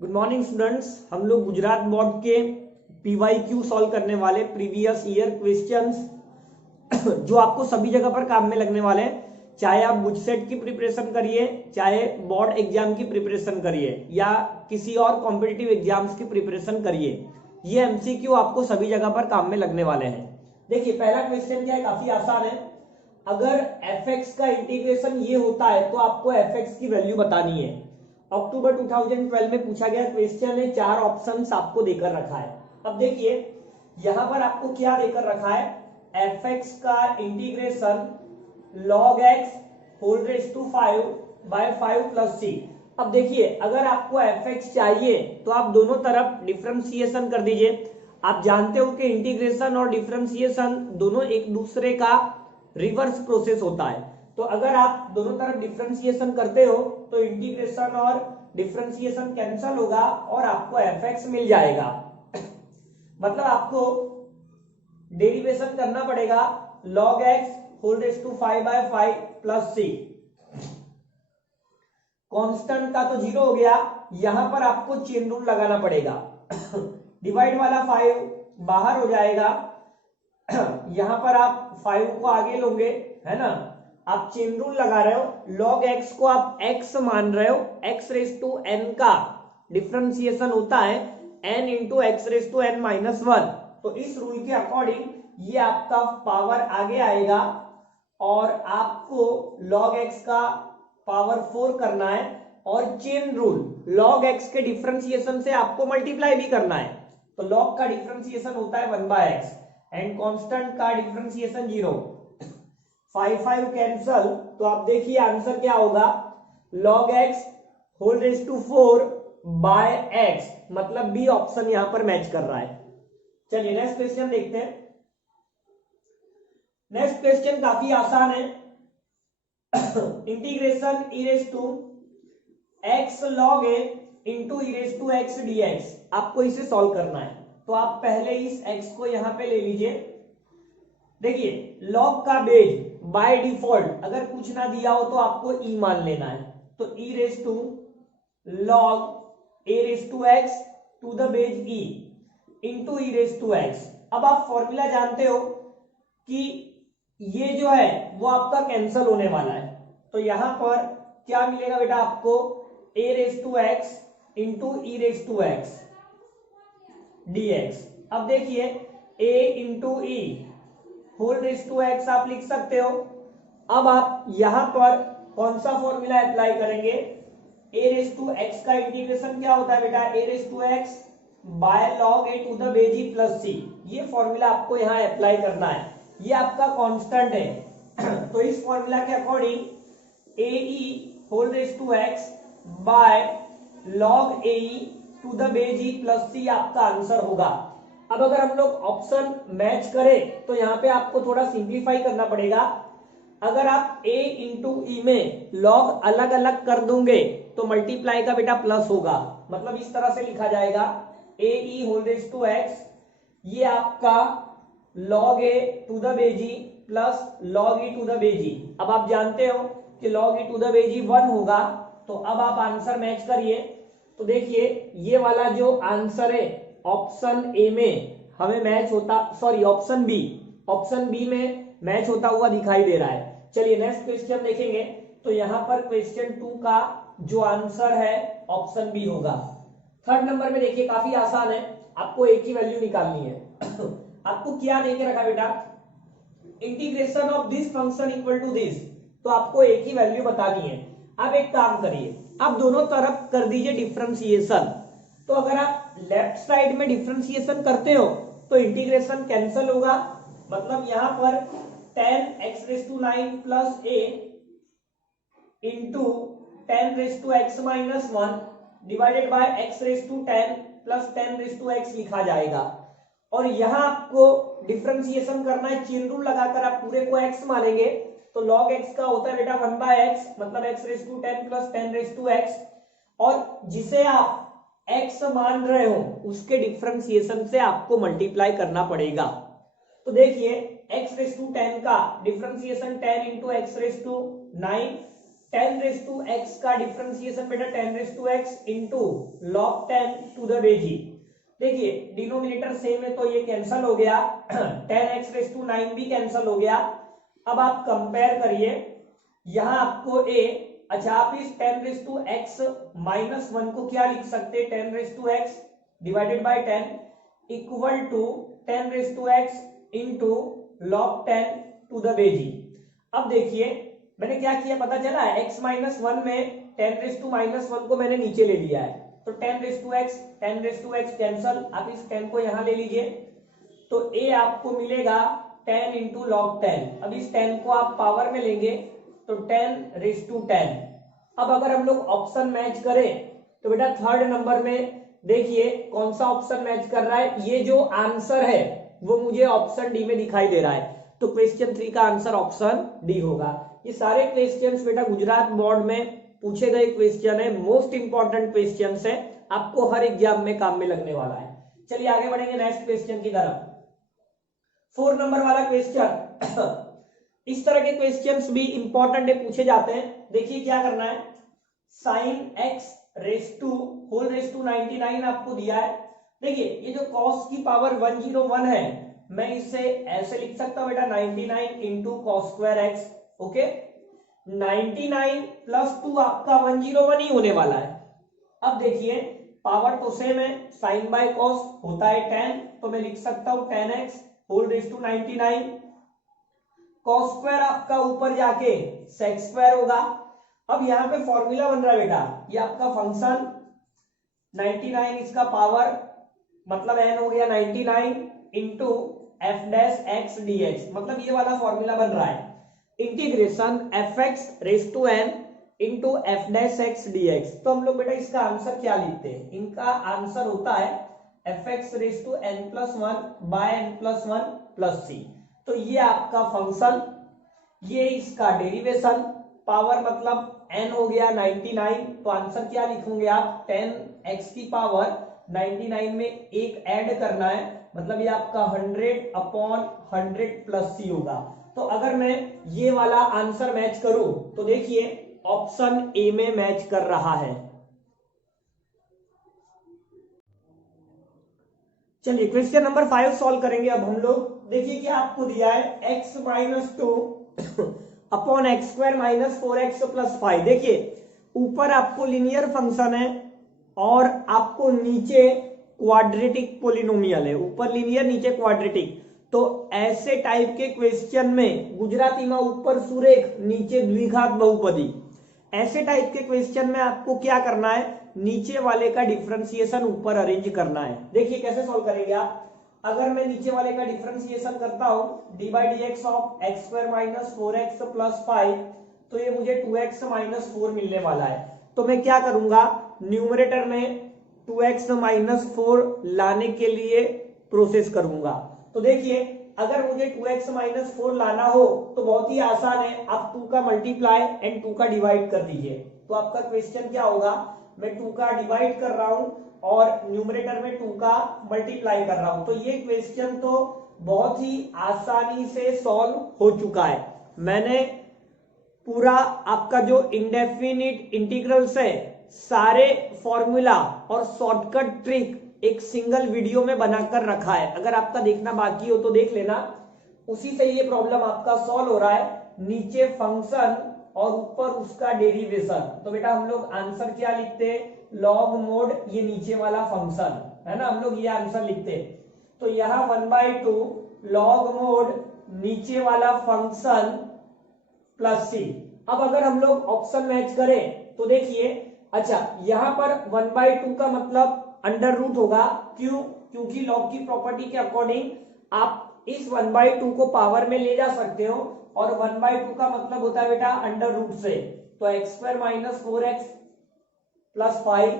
Good morning students. हम लोग Gujarat board के PYQ सॉल्व करने वाले प्रीवियस ईयर क्वेश्चंस जो आपको सभी जगह पर काम में लगने वाले हैं, चाहे आप बुटसेट की प्रिपरेशन करिए, चाहे बोर्ड एग्जाम की प्रिपरेशन करिए या किसी और कॉम्पिटिटिव एग्जाम्स की प्रिपरेशन करिए। ये MCQ आपको सभी जगह पर काम में लगने वाले हैं। देखिए पहला क्वेश्चन क्या है, काफी आसान है। अगर fx का इंटीग्रेशन ये होता है तो आपको fx की वैल्यू बतानी है। अक्टूबर 2012 में पूछा गया क्वेश्चन है, 4 ऑप्शंस आपको देकर रखा है। अब देखिए यहां पर आपको क्या देकर रखा है, fx का integration log x whole raise to 5 by 5 plus c। अब देखिए अगर आपको fx चाहिए तो आप दोनों तरफ डिफरेंशिएशन कर दीजिए। आप जानते हो कि इंटीग्रेशन और डिफरेंशिएशन दोनों एक दूसरे का रिवर्स प्रोसेस होता है। तो अगर आप दोनों तरफ डिफरेंशिएशन करते हो तो इंटीग्रेशन और डिफरेंशिएशन कैंसिल होगा और आपको fx मिल जाएगा। मतलब आपको डेरिवेशन करना पड़ेगा log x whole raise to 5 by 5 plus c। Constant का तो 0 हो गया, यहां पर आपको चेन रूल लगाना पड़ेगा। डिवाइड वाला 5 बाहर हो जाएगा, यहां पर आप 5 को आगे लोगे, है ना। आप चेन रूल लगा रहे हो, log x को आप x मान रहे हो, x रेज टू n का डिफरेंशिएशन होता है n into x raise to n minus 1। तो इस रूल के अकॉर्डिंग ये आपका पावर आगे आएगा और आपको log x का पावर 4 करना है और चेन रूल log x के डिफरेंशिएशन से आपको मल्टीप्लाई भी करना है। तो log का डिफरेंशिएशन होता है 1 बाय x एंड कांस्टेंट का डिफरेंशिएशन 0। 5 कैंसल, तो आप देखिए आंसर क्या होगा, log x whole raise to 4 by x, मतलब बी ऑप्शन यहां पर मैच कर रहा है। चलिए नेक्स्ट क्वेश्चन देखते हैं। नेक्स्ट क्वेश्चन काफी आसान है। Integration e raise to x log a into e raise to x dx, आपको इसे सॉल्व करना है। तो आप पहले इस x को यहां पे ले लीजिए। देखिए log का बेज बाय डिफॉल्ट अगर कुछ ना दिया हो तो आपको e मान लेना है। तो e raise to log a raise to x to the base e into e raise to x। अब आप फॉर्मूला जानते हो कि ये जो है वो आपका कैंसिल होने वाला है। तो यहां पर क्या मिलेगा बेटा आपको, a raise to x into e raise to x dx। अब देखिए a into e whole raise to x आप लिख सकते हो। अब आप यहां पर कौन सा फॉर्मूला अप्लाई करेंगे, a रेज टू x का इंटीग्रेशन क्या होता है बेटा, a raise to x by log a to the base e plus c। ये फॉर्मूला आपको यहां अप्लाई करना है, ये आपका कांस्टेंट है। तो इस फॉर्मूला के according ae whole raise to x by log ae to the base e plus c आपका आंसर होगा। अब अगर हम लोग ऑप्शन मैच करें तो यहां पे आपको थोड़ा सिंप्लीफाई करना पड़ेगा। अगर आप a इंटू ई में log अलग अलग कर दोगे तो मल्टीप्लाई का बेटा प्लस होगा, मतलब इस तरह से लिखा जाएगा ae whole raise to x, ये आपका log a to the base e plus log e to the base e। अब आप जानते हो कि log e to the base e 1 होगा। तो अब आप आंसर मैच करिए। तो देखिए ये वाला जो आंसर है ऑप्शन ए में हमें मैच होता, सॉरी ऑप्शन बी में मैच होता हुआ दिखाई दे रहा है। चलिए नेक्स्ट क्वेश्चन देखेंगे। तो यहां पर क्वेश्चन 2 का जो आंसर है ऑप्शन बी होगा। थर्ड नंबर में देखिए काफी आसान है, आपको एक ही वैल्यू निकालनी है। आपको क्या देके रखा बेटा, integration of this function equal to this, तो आपको एक ही वैल्यू बतानी है। अब एक काम करिए, आप दोनों तरफ कर दीजिए डिफरेंशिएशन। तो अगर आप लेफ्ट साइड में डिफरेंशिएशन करते हो तो इंटीग्रेशन कैंसिल होगा, मतलब यहां पर 10x raise to 9 plus a into 10 raise to x minus 1 divided by x raise to 10 plus 10 raise to x लिखा जाएगा। और यहां आपको डिफरेंशिएशन करना है, चेन रूल लगाकर आप पूरे को x मानेंगे। तो log x का होता है बेटा 1 बाय x, मतलब x raise to 10 plus 10 raise to x, और जिसे आप x मान रहे हो उसके डिफरेंशिएशन से आपको मल्टीप्लाई करना पड़ेगा। तो देखिए x रेज टू 10 का differentiation 10 into x raise to 9 10 raise to x का डिफरेंशिएशन बेटा 10 raise to x into log 10 to the base e. देखिए डिनोमिनेटर सेम है तो ये कैंसल हो गया 10x रेस टू 9 भी कैंसल हो गया। अब आप कंपेयर करिए, यहां आपको a, अच्छा आप इस 10 रेस टू एक्स माइनस 1 को क्या लिख सकते हैं, 10 raise to x divided by 10 equal to 10 raise to x into log 10 to the base e. अब देखिए मैंने क्या किया पता चला है, x माइनस 1 में 10 रेस टू माइनस 1 को मैंने नीचे ले लिया है, तो 10 रेस टू एक्स कैंसल, आप इस 10 को यहां ले लीजिए, तो a आपको मिलेगा 10 इंटू लॉग 10। अब इस 10 को आप पावर में लेंगे तो 10 रेस टू 10। अब अगर हम लोग ऑप्शन मैच करें तो बेटा थर्ड नंबर में देखिए कौन सा ऑप्शन मैच कर रहा है, ये जो आंसर है वो मुझे ऑप्शन डी में दिखाई दे रहा है, तो क्वेश्चन 3 का आंसर ऑप्शन डी होगा। ये सारे क्वेश्चंस बेटा गुजरात बोर्ड में पूछे गए क्वेश्चन है, मोस्ट इंपॉर्टेंट क्वेश्चंस है, आपको हर एग्जाम में काम में लगने वाला है। चलिए आगे बढ़ेंगे नेक्स्ट क्वेश्चन की तरफ। 4 नंबर वाला क्वेश्चन इस तरह के क्वेश्चंस भी इंपॉर्टेंट है, पूछे जाते हैं। देखिए क्या करना है, sine x raise to whole raise to 99 आपको दिया है। देखिए ये जो कॉस की पावर 101 है, मैं इसे ऐसे लिख सकता हूं बेटा 99 into cos square x. Okay 99 plus 2 आपका 101 ही होने वाला है। अब देखिए पावर तो सेम है, साइन बाय कॉस होता है 10, तो मैं लिख सकता हूं 10x whole raise to 99। Cos square आपका ऊपर जाके सेक स्क्वायर होगा। अब यहां पे फॉर्मूला बन रहा है बेटा, ये आपका फंक्शन 99 इसका पावर मतलब n हो गया 99 into F dash x d x, मतलब ये वाला फॉर्मूला बन रहा है integration F x raise to N into F dash x d x. तो हम लोग बेटा इसका आंसर क्या लिखते हैं, इनका आंसर होता है f x raise to n plus one by n plus one plus c. तो ये आपका फंक्शन, ये इसका डेरिवेशन, पावर मतलब n हो गया 99, तो आंसर क्या लिखोगे आप 10x की पावर 99 में एक ऐड करना है, मतलब ये आपका 100 अपॉन 100 प्लस सी होगा। तो अगर मैं ये वाला आंसर मैच करूं तो देखिए ऑप्शन ए में मैच कर रहा है। चलिए क्वेश्चन नंबर 5 सॉल्व करेंगे अब हम लोग। देखिए क्या आपको दिया है x minus 2 upon x square minus 4x plus 5। देखिए ऊपर आपको लिनियर फंक्शन है और आपको नीचे क्वाड्रेटिक पोलिनोमियल है, ऊपर लिनियर नीचे क्वाड्रेटिक। तो ऐसे टाइप के क्वेश्चन में गुजराती में ऊपर सुरेख नीचे द्विघात बहुपदी, ऐसे टाइप के क्वेश्चन में आपको क्या करना है, नीचे वाले का डिफरेंशिएशन ऊपर अरेंज करना है। देखिए कैसे सॉल्व करेंगे आप, अगर मैं नीचे वाले का डिफरेंशिएशन करता हूं D by D x of x square minus 4x plus 5, तो ये मुझे 2x माइनस 4 मिलने वाला है। तो मैं क्या करूंगा, न्यूमरेटर में 2x माइनस 4 लाने के लिए प्रोसेस करूंगा। तो देखिए अगर मुझे 2x माइनस 4 लाना हो तो बहुत ही आसान है, आप 2 का मल्टीप्लाई एंड 2 का डिवाइड कर दीजिए। तो आपका क्वेश्चन क्या होगा, मैं 2 का डिवाइड कर रहा हूं और न्यूमरेटर में 2 का मल्टीप्लाई कर रहा हूं। तो ये क्वेश्चन तो बहुत ही आसानी से सॉल्व हो चुका है। मैंने पूरा आपका जो इंडेफिनिट इंटीग्रल्स है, सारे फॉर्मूला और शॉर्टकट ट्रिक एक सिंगल वीडियो में बनाकर रखा है, अगर आपका देखना बाकी हो तो देख लेना। उसी से ये प्रॉब्लम आपका सॉल्व हो रहा है, नीचे फंक्शन और ऊपर उसका डेरिवेशन। तो बेटा हम लोग आंसर क्या लिखते हैं, लॉग मोड ये नीचे वाला फंक्शन है ना, हम लोग ये आंसर लिखते हैं। तो यहां 1/2 लॉग मोड नीचे वाला फंक्शन प्लस सी। अब अगर हम लोग ऑप्शन मैच करें तो देखिए, अच्छा यहां पर 1/2 का मतलब अंडर रूट होगा, क्यों, क्योंकि लॉग की प्रॉपर्टी के अकॉर्डिंग आप इस 1/2 को पावर में ले जा सकते हो, और 1/2 का मतलब होता है बेटा अंडर रूट से। तो x square minus 4x plus 5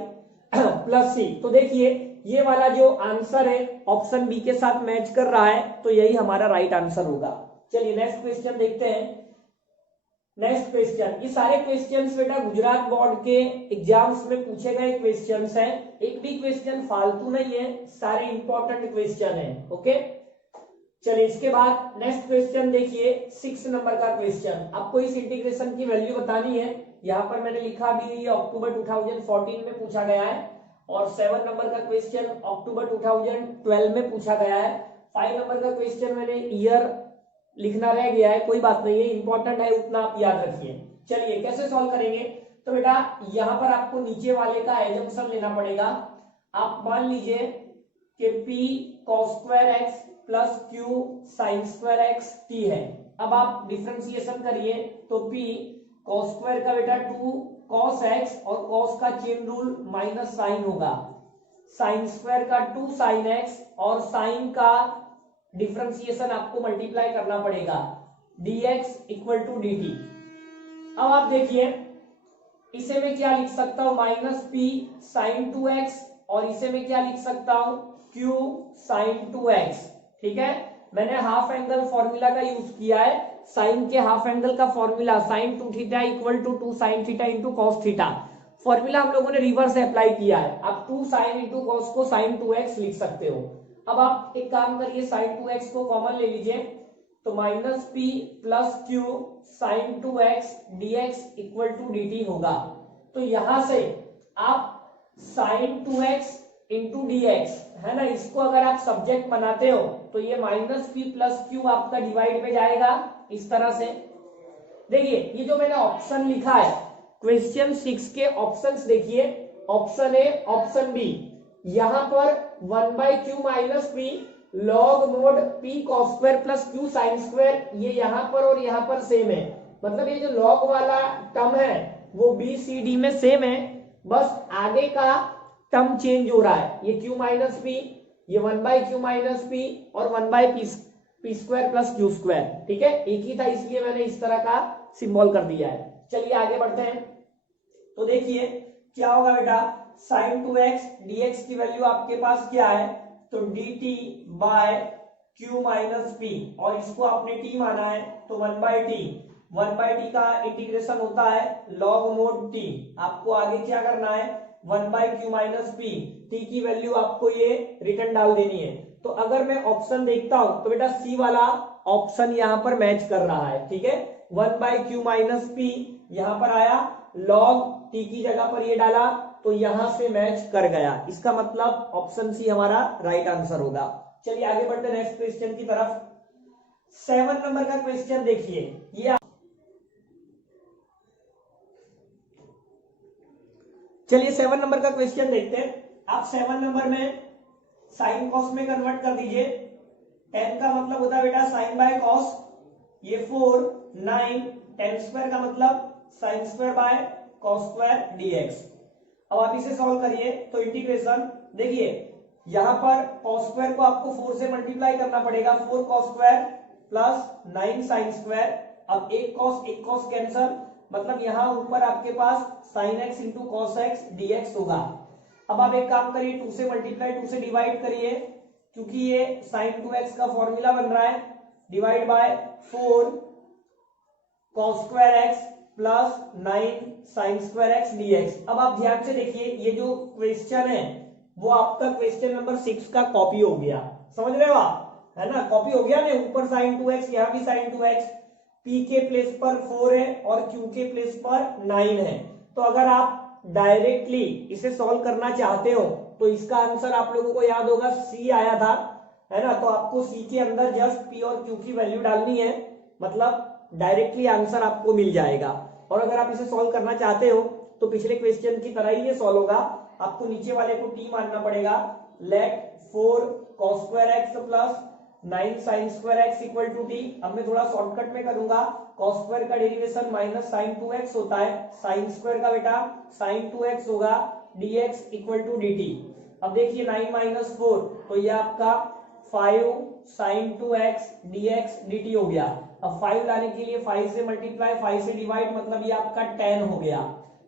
plus c. तो देखिए ये वाला जो आंसर है ऑप्शन बी के साथ मैच कर रहा है, तो यही हमारा राइट आंसर होगा। चलिए नेक्स्ट क्वेश्चन देखते हैं। नेक्स्ट क्वेश्चन, ये सारे क्वेश्चंस बेटा गुजरात बोर्ड के एग्जाम्स में पूछे गए क्वेश्चंस हैं, एक भी क्वेश्चन फालतू नहीं है, सारे इंपॉर्टेंट क्वेश्चन हैं। ओके चलिए इसके बाद नेक्स्ट क्वेश्चन देखिए 6 नंबर का क्वेश्चन। आपको इस इंटीग्रेशन की वैल्यू बतानी है। यहाँ पर मैंने लिखा भी, ये अक्टूबर 2014 में पूछा गया है, और 7 नंबर का क्वेश्चन अक्टूबर 2012 में पूछा गया है। 5 नंबर का क्वेश्चन मैंने ईयर लिखना रह गया है, कोई बात नहीं है, इंपॉर्टेंट है उतना आप याद रखिए। चलिए कैसे सॉल्व करेंगे, तो बेटा यहाँ पर आपको नीचे वाले का एजम्पशन लेना पड़ेगा। आप मान लीजिए कि p cos square x plus q sin square x t है। अब आप डिफरेंशिएशन करिए तो p cos स्क्वायर का बेटा 2 cos x और cos का चेन रूल माइनस साइन होगा, sin स्क्वायर का 2 sin x और sin का डिफरेंशिएशन आपको मल्टीप्लाई करना पड़ेगा, dx इक्वल टू dt। अब आप देखिए इसे मैं क्या लिख सकता हूं, माइनस p sin 2x, और इसे मैं क्या लिख सकता हूं, q sin 2x। ठीक है, मैंने हाफ एंगल फॉर्मूला का यूज किया है, साइन के हाफ एंगल का formula sin 2 theta equal to 2 sin theta into cos theta, formula हम लोगों ने रिवर्स अप्लाई किया है। आप 2 sin इंटू cos को sin 2x लिख सकते हो। अब आप एक काम करिए, sin 2x को कॉमन ले लीजिए, तो minus p plus q sin 2x dx equal to dt होगा। तो यहां से आप sin 2x इंटू dx है ना, इसको अगर आप सब्जेक्ट बनाते हो तो ये माइनस p प्लस q आपका डिवाइड में जाएगा इस तरह से। देखिए ये जो मैंने ऑप्शन लिखा है, क्वेश्चन 6 के ऑप्शंस देखिए, ऑप्शन ए ऑप्शन बी, यहां पर 1/q minus p log mode p cos square plus q sin square, ये यहां पर और यहां पर सेम है, मतलब ये जो log वाला टर्म है वो बी सी डी में सेम है, बस आगे का टर्म चेंज हो रहा है, ये q माइनस p, ये 1/q माइनस p और 1/p square plus q square. ठीक है, एक ही था इसलिए मैंने इस तरह का सिंबल कर दिया है। चलिए आगे बढ़ते हैं, तो देखिए क्या होगा बेटा, sin 2x dx की वैल्यू आपके पास क्या है, तो dt by q minus p, और इसको आपने t माना है तो 1/t का इंटीग्रेशन होता है log मोड t। आपको आगे क्या करना है, 1/q माइनस p, t की वैल्यू आपको ये रिटर्न डाल देनी है। तो अगर मैं ऑप्शन देखता हूं तो बेटा सी वाला ऑप्शन यहां पर मैच कर रहा है। ठीक है, 1/q माइनस p यहां पर आया, log t की जगह पर ये डाला तो यहां से मैच कर गया, इसका मतलब ऑप्शन सी हमारा राइट आंसर होगा। चलिए आगे बढ़ते नेक्स्ट क्वेश्चन की तरफ। 7 नंबर का क्वेश्चन देखिए, ये चलिए 7 नंबर का क्वेश्चन देखते हैं। आप 7 नंबर में साइन कॉस में कन्वर्ट कर दीजिए, 10 का मतलब होता है बेटा साइन बाय कॉस, ये 4 9, 10 स्क्वायर का मतलब sine square by cos square dx। अब आप इसे सॉल्व करिए तो इंटीग्रेशन देखिए, यहां पर कॉस स्क्वायर को आपको 4 से मल्टीप्लाई करना पड़ेगा, 4 cos square plus 9 sine square. अब एक कॉस कैंसल, मतलब यहां ऊपर आपके पास sine x into cos x dx होगा। अब आप एक काम करिए, 2 से मल्टीप्लाई 2 से डिवाइड करिए, क्योंकि ये साइन 2x का फॉर्मूला बन रहा है, divide by 4 cos square x plus 9 sine square x dx। अब आप ध्यान से देखिए, ये जो क्वेश्चन है वो आपका क्वेश्चन नंबर 6 का कॉपी हो गया, समझ रहे हो आप, है ना, कॉपी हो गया ना, ऊपर साइन 2x यहाँ भी साइन 2x, p के प्लेस पर 4 है और q के प्लेस पर 9 है। तो अगर आप डायरेक्टली इसे सॉल्व करना चाहते हो तो इसका आंसर आप लोगों को याद होगा सी आया था, है ना, तो आपको सी के अंदर जस्ट p और q की वैल्यू डालनी है, मतलब डायरेक्टली आंसर आपको मिल जाएगा। और अगर आप इसे सॉल्व करना चाहते हो तो पिछले क्वेश्चन की तरह ही ये सॉल्व होगा, आपको नीचे वाले को t मानना पड़ेगा, let 4 cos square x plus 9 sine square x equal to t। अब मैं थोड़ा शॉर्टकट में करूंगा, cos स्क्वायर का डेरिवेशन माइनस साइन 2x होता है, साइन स्क्वायर का बेटा साइन 2x होगा, dx इक्वल टू dt। अब देखिए 9 माइनस 4, तो ये आपका 5 साइन 2x dx dt हो गया। अब 5 लाने के लिए 5 से मल्टीप्लाई 5 से डिवाइड, मतलब ये आपका 10 हो गया,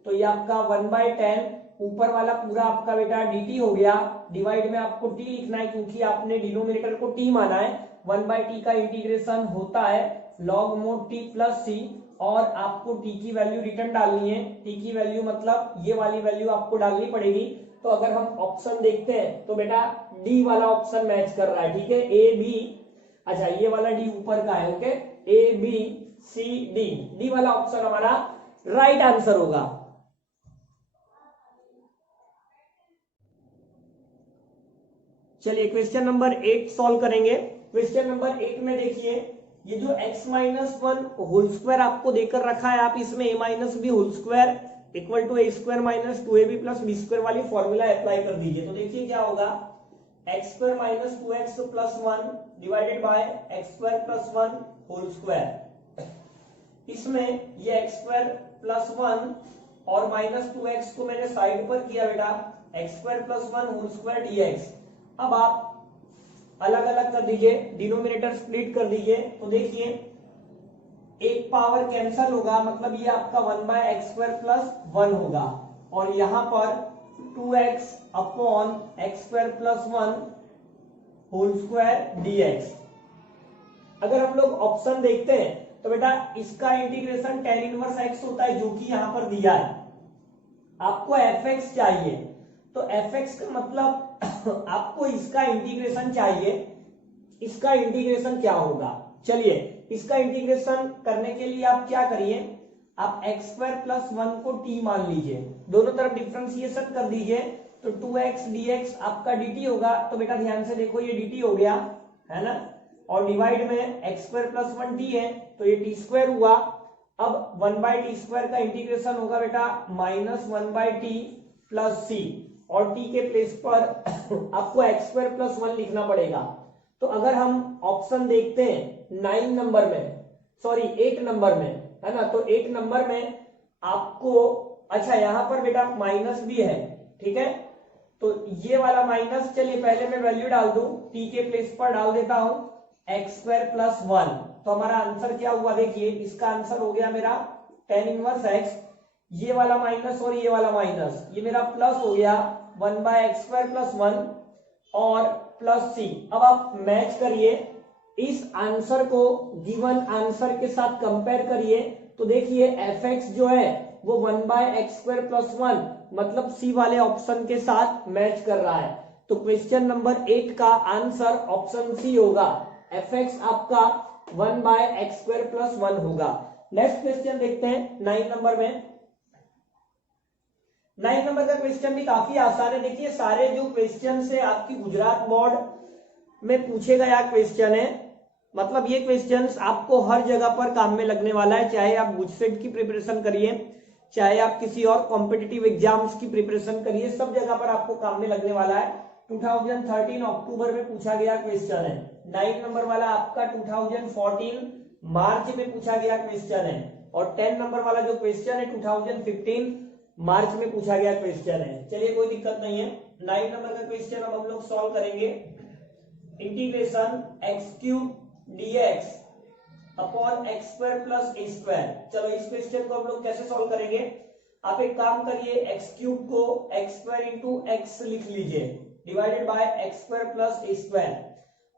तो ये आपका 1/10, ऊपर वाला पूरा आपका बेटा dt हो गया, डिवाइड में आपको t लिखना है क्योंकि आपने डिनोमिनेटर को t माना है। 1/t का इंटीग्रेशन होता है log mode t plus c, और आपको t की वैल्यू रिटर्न डालनी है, t की वैल्यू मतलब ये वाली वैल्यू आपको डालनी पड़ेगी। तो अगर हम ऑप्शन देखते हैं तो बेटा डी वाला ऑप्शन मैच कर रहा है। ठीक है, ए बी, अच्छा ये वाला डी ऊपर का है, okay, A B C D, D वाला ऑप्शन हमारा राइट आंसर होगा। चलिए क्वेश्चन नंबर 8 सॉल्व करेंगे। क्वेश्चन नंबर 8 में देखिए, ये जो x minus one whole square आपको देकर रखा है, आप इसमें a minus B whole square equal to A square minus 2ab plus B square वाली फॉर्मूला अप्लाई कर दीजिए। तो देखिए क्या होगा, X square minus 2x plus 1 divided bye X square plus 1 whole square. इसमें ये एक्स स्क्वायर प्लस 1 और माइनस 2x को मैंने साइड पर किया बेटा, X square plus 1 whole square dx। अब आप अलग अलग कर दीजिए, डिनोमिनेटर स्प्लिट कर दीजिए। तो देखिए एक पावर कैंसल होगा, मतलब ये आपका 1 बाय एक्स स्क्वायर प्लस 1 होगा, और यहां पर 2x upon x square plus 1 whole square dx। अगर हम लोग ऑप्शन देखते हैं तो बेटा इसका इंटीग्रेशन tan इनवर्स x होता है, जो कि यहां पर दिया है। आपको fx चाहिए, तो fx का मतलब आपको इसका इंटीग्रेशन चाहिए। इसका इंटीग्रेशन क्या होगा, चलिए इसका इंटीग्रेशन करने के लिए आप क्या करिए, आप एक्स स्क्वायर प्लस 1 को t मान लीजिए, दोनों तरफ डिफरेंशिएशन कर दीजिए, तो 2x dx आपका dt होगा। तो बेटा ध्यान से देखो, ये dt हो गया है ना, और डिवाइड में एक्स स्क्वायर प्लस 1 t है, तो ये टी स्क्वायर हुआ। अब 1 बाई टी स्क्वायर का इंटीग्रेशन होगा बेटा माइनस 1 बाई टी प्लस सी, और t के प्लेस पर आपको एक्स स्क्वायर प्लस 1 लिखना पड़ेगा। तो अगर हम ऑप्शन देखते हैं 9 नंबर में, सॉरी 8 नंबर में, है ना, तो 8 नंबर में आपको, अच्छा यहां पर बेटा माइनस भी है, ठीक है, तो ये वाला माइनस, चलिए पहले मैं वैल्यू डाल दूं, t के प्लेस पर डाल देता हूं एक्स स्क्वायर प्लस 1। तो हमारा आंसर क्या हुआ, देखिए इसका आंसर हो गया मेरा tan इनवर्स x, ये वाला माइनस और ये वाला माइनस, ये मेरा प्लस हो गया 1 बाय एक्स स्क्वायर प्लस 1 और प्लस सी। अब आप मैच करिए इस आंसर को गिवन आंसर के साथ कंपेयर करिए, तो देखिए fx जो है वो 1 बाय एक्स स्क्वायर प्लस 1 मतलब सी वाले ऑप्शन के साथ मैच कर रहा है। तो क्वेश्चन नंबर 8 का आंसर ऑप्शन सी होगा, fx आपका 1 बाय एक्स स्क्वायर प्लस 1 होगा। नेक्स्ट क्वेश्चन देखते हैं 9 नंबर में। 9 नंबर का क्वेश्चन भी काफी आसान है। देखिए सारे जो क्वेश्चन है आपकी गुजरात बोर्ड में पूछे गया क्वेश्चन है, मतलब ये क्वेश्चंस आपको हर जगह पर काम में लगने वाला है, चाहे आप गुजसेट की प्रिपरेशन करिए, चाहे आप किसी और कॉम्पिटिटिव एग्जाम्स की प्रिपरेशन करिए, सब जगह पर आपको काम में लगने वाला है। 2013 अक्टूबर में पूछा गया क्वेश्चन है। 9 नंबर वाला आपका 2014 मार्च में पूछा गया क्वेश्चन है, और 10 नंबर वाला जो क्वेश्चन है 2015 मार्च में पूछा गया क्वेश्चन है। चलिए कोई दिक्कत नहीं है। 9 नंबर का क्वेश्चन अब हम लोग सॉल्व करेंगे। Integration x cube dx upon x square plus a square. चलो इस क्वेश्चन को हम लोग कैसे सॉल्व करेंगे, आप एक काम करिए, एक्स क्यूब को एक्स स्क्वायर इंटू एक्स लिख लीजिए divided by X square plus a square.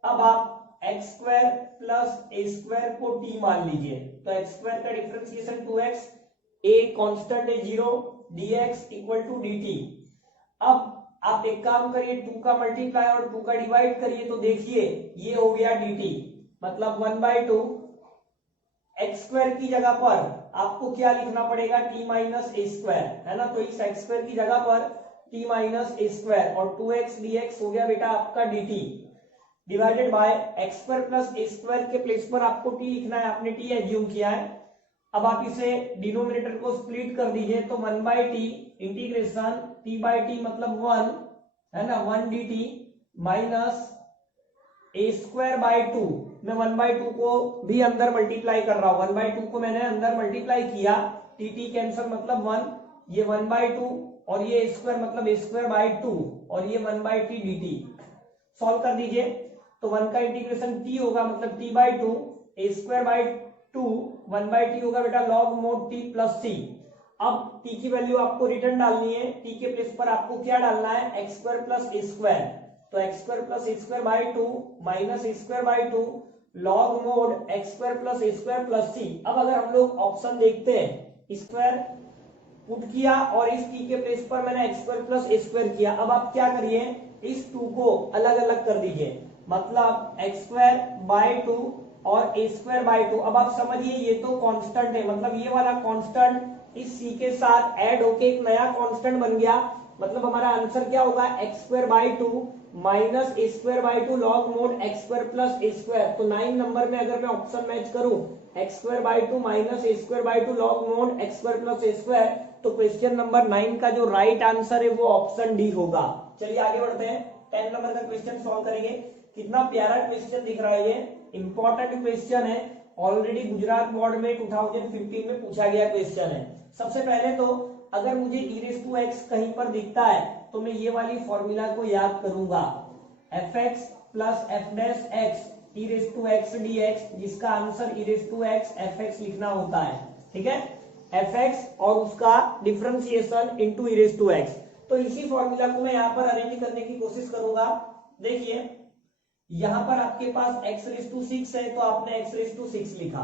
अब आप x square plus a square को t मान लीजिए, तो एक्स स्क्वायर का डिफरेंशिएशन 2x, a कांस्टेंट है 0, dx इक्वल टू dt। अब आप एक काम करिए, 2 का मल्टीप्लाई और 2 का डिवाइड करिए, तो देखिए ये हो गया dt, मतलब 1/2 एक्स स्क्वायर की जगह पर आपको क्या लिखना पड़ेगा, t माइनस ए स्क्वायर, है ना, तो इस एक्स स्क्वायर की जगह पर t माइनस ए स्क्वायर, और 2x dx हो गया बेटा आपका dt divided by X square plus a square के प्लेस पर आपको t लिखना है, आपने t एज्यूम किया है। अब आप इसे डिनोमिनेटर को स्प्लिट कर दीजिए, तो 1/t इंटीग्रेशन t/t मतलब 1, है ना, 1 dt minus a square by 2, मैं 1/2 को भी अंदर मल्टीप्लाई कर रहा हूं, 1/2 को मैंने अंदर मल्टीप्लाई किया, टी कैंसल मतलब 1, ये 1/2 और ये स्क्वायर मतलब ए स्क्वायर बाय 2 और ये 1/t dt। सॉल्व कर दीजिए, तो 1 का इंटीग्रेशन t होगा मतलब t/2, A square by 2 1/t होगा बेटा log mod t plus c। अब t की वैल्यू आपको रिटर्न डालनी है, t के प्लेस पर आपको क्या डालना है, x square plus a square, तो x square plus a square by 2 minus a square by 2 log mod x square plus a square plus c. अब अगर हम लोग ऑप्शन देखते हैं, स्क्वायर पुट किया और इस t के प्लेस पर मैंने x square plus a square किया। अब आप क्या करिए, इस 2 को अलग अलग कर दीजिए, मतलब एक्स स्क्वायर बाय 2 और ए स्क्वायर बाय 2। अब आप समझिए ये तो कांस्टेंट है, मतलब ये वाला कांस्टेंट इस c के साथ ऐड होके एक नया कांस्टेंट बन गया, मतलब हमारा आंसर क्या होगा, X square by two minus a square by two log mod x square plus a square. तो 9 नंबर में अगर मैं ऑप्शन मैच करूं x square by two minus a square by two log mod x square plus a square, तो question number 9 का जो right answer है वो ऑप्शन डी होगा। चलिए आगे बढ़ते हैं, 10 नंबर का क्वेश्चन सॉल्व करेंगे। कितना प्यारा क्वेश्चन दिख रहा है, ये इंपॉर्टेंट क्वेश्चन है, ऑलरेडी गुजरात बोर्ड में 2015 में पूछा गया क्वेश्चन है। सबसे पहले तो अगर मुझे e रेज़ टू x कहीं पर दिखता है तो मैं ये वाली फॉर्मूला को याद करूंगा, fx plus F dash X E raise to X dx, जिसका answer e raise to X fx लिखना होता है, ठीक है, fx और उसका differentiation into e raise to X. तो इसी फॉर्मूला को मैं यहाँ पर अरेंज करने की कोशिश करूंगा। देखिए यहां पर आपके पास x रेज़ टू 6 है तो आपने x रेज़ टू 6 लिखा।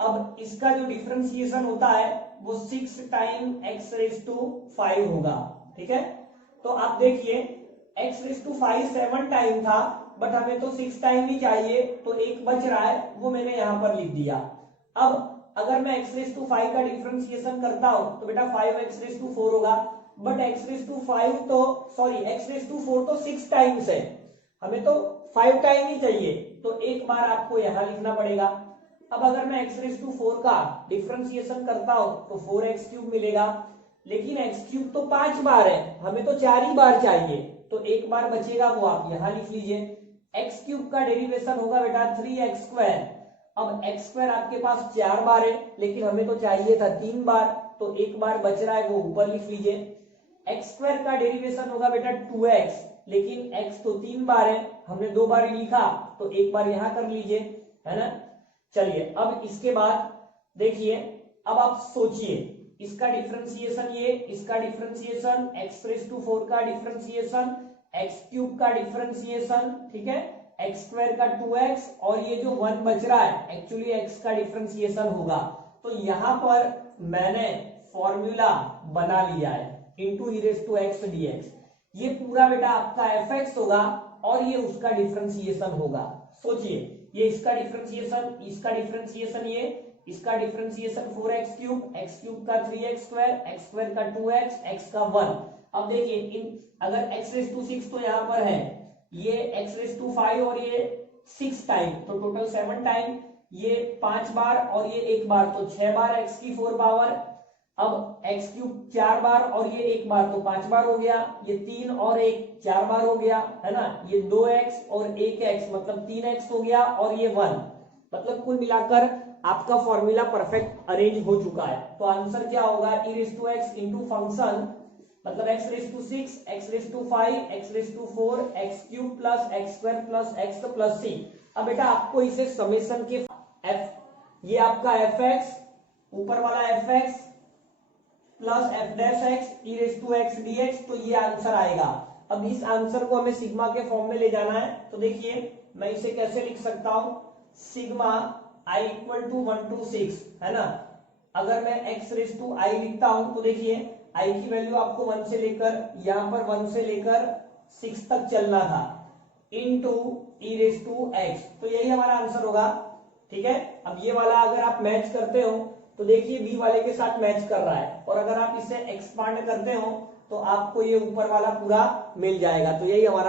अब इसका जो डिफरेंशिएशन होता है वो 6 टाइम x रेज़ टू 5 होगा, ठीक है। तो आप देखिए x रेज़ टू 5 7 टाइम था, बट हमें तो 6 टाइम ही चाहिए, तो एक बच रहा है वो मैंने यहां पर लिख दिया। अब अगर मैं x रेज़ टू 5 का डिफरेंशिएशन करता हूं तो बेटा 5x रेज़ टू 4 होगा, बट x रेज़ टू 5 तो सॉरी x रेज़ टू 4 तो 6 टाइम्स है, हमें तो 5 टाइम ही चाहिए, तो एक बार आपको यहां लिखना पड़ेगा। अब अगर मैं x रेज़ टू 4 का डिफरेंशिएशन करता हूं तो 4x क्यूब मिलेगा, लेकिन x क्यूब तो 5 बार है, हमें तो 4 ही बार चाहिए, तो एक बार बचेगा वो आप यहां लिख लीजिए। x क्यूब का डेरिवेशन होगा बेटा 3x स्क्वायर। अब x स्क्वायर आपके पास 4 बार है, लेकिन हमें तो चाहिए था 3 बार, तो एक बार बच रहा है वो ऊपर लिख लीजिए। x स्क्वायर का डेरिवेशन होगा बेटा 2x, लेकिन x तो 3 बार है, हमने 2 बार ही लिखा, तो एक बार यहां कर लीजिए, है ना। चलिए अब इसके बाद देखिए, अब आप सोचिए इसका डिफरेंशिएशन ये, इसका डिफरेंशिएशन x रेज़ टू 4 का डिफरेंशिएशन, x क्यूब का डिफरेंशिएशन, ठीक है, x स्क्वायर का 2x और ये जो 1 बच रहा है एक्चुअली x का डिफरेंशिएशन होगा। तो यहां पर मैंने फॉर्मूला बना लिया है into e raise to x dx। ये पूरा बेटा आपका fx होगा और ये उसका डिफरेंशिएशन होगा। सोचिए ये इसका डिफरेंशिएशन, इसका डिफरेंशिएशन, ये इसका differentiation 4x cube, x cube का 3x स्क्वायर, x स्क्वायर का 2x, x का 1। अब देखिए इन अगर x रेज़ टू 6 तो यहाँ पर है, ये x रेज़ टू 5 और ये 6 टाइम, तो टोटल 7 टाइम, ये 5 बार और ये 1 बार, तो 6 बार x की 4 पावर। अब x क्यूब 4 बार और ये 1 बार, तो 5 बार हो गया, ये 3 और 1 4 बार हो गया, है ना, ये 2x और 1x मतलब 3x हो गया, और ये 1, मतलब कुल मिलाकर आपका फॉर्मूला परफेक्ट अरेंज हो चुका है। तो आंसर क्या होगा, e raise to x into function मतलब x raise to 6, x raise to 5, x raise to 4, x cube plus x square plus x plus c। अब बेटा आपको इसे समेशन के f, ये आपका fx ऊपर वाला fx plus F dash X E raise to X dx, तो ये आंसर आएगा। अब इस आंसर को हमें सिग्मा के फॉर्म में ले जाना है, तो देखिए मैं इसे कैसे लिख सकता हूं, sigma i equal to 1 to 6, है ना। अगर मैं x रेज़ टू i लिखता हूं तो देखिए i की वैल्यू आपको 1 से लेकर यहां पर 1 से लेकर 6 तक चलना था, into e raise to x, तो यही हमारा आंसर होगा, ठीक है। अब ये वाला अगर आप मैच करते हो तो देखिए बी वाले के साथ मैच कर रहा है, और अगर आप इसे एक्सपांड करते हो तो आपको ये ऊपर वाला पूरा मिल जाएगा, तो यही हमारा